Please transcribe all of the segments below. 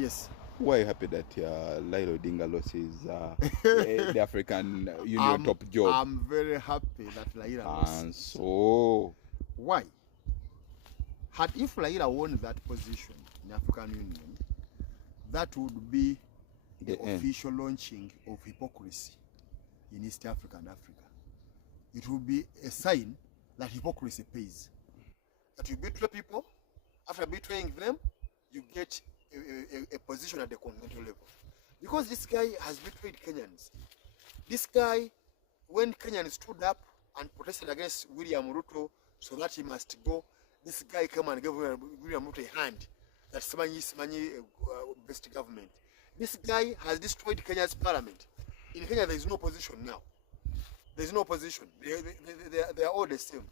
Yes. Why are you happy that Raila Odinga lost his the African Union top job? I'm very happy that Raila lost. And so, why? If Raila won that position in the African Union, that would be the official launching of hypocrisy in East Africa and Africa. It would be a sign that hypocrisy pays. That you betray people, after betraying them, you get a position at the continental level. Because this guy has betrayed Kenyans. This guy, when Kenyans stood up and protested against William Ruto so that he must go, this guy came and gave William Ruto a hand. That's Simanyi best government. This guy has destroyed Kenya's parliament. In Kenya, there is no opposition now. There is no opposition. They are all the same.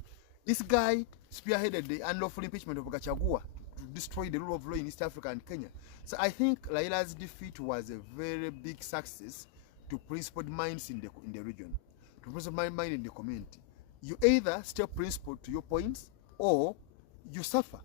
This guy spearheaded the unlawful impeachment of Gachagua to destroy the rule of law in East Africa and Kenya. So I think Raila's defeat was a very big success to principled minds in the region, to principled mind in the community. You either stay principled to your points or you suffer.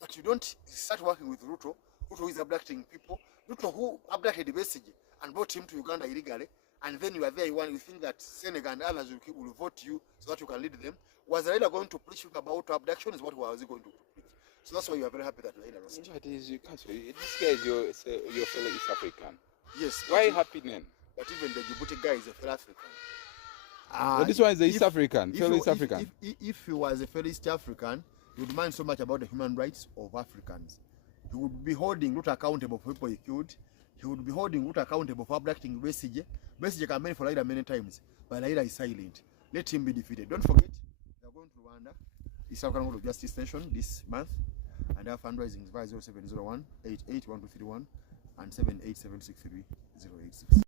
But you don't start working with Ruto. Ruto is abducting people. Ruto who abducted Besigye and brought him to Uganda illegally, and then you are there, you think that Senegal and others will vote you so that you can lead them. Was Raila going to preach about abduction? Is what was he going to preach? So that's why you are very happy that Raila lost. But this guy is your fellow East African. Yes. Why happy then? But even the Djibouti guy is a fellow African. But this one is the East African, fellow East African. If he was a fellow East African, he would mind so much about the human rights of Africans. He would be holding Ruto accountable for people he killed. He would be holding Ruto accountable for abducting Besigye. Besigye campaigned for Raila many times, but Raila is silent. Let him be defeated. Don't forget, we are going to Rwanda, East African Court of Justice Station this month, and our fundraising is via 0701 881231 and 78763086.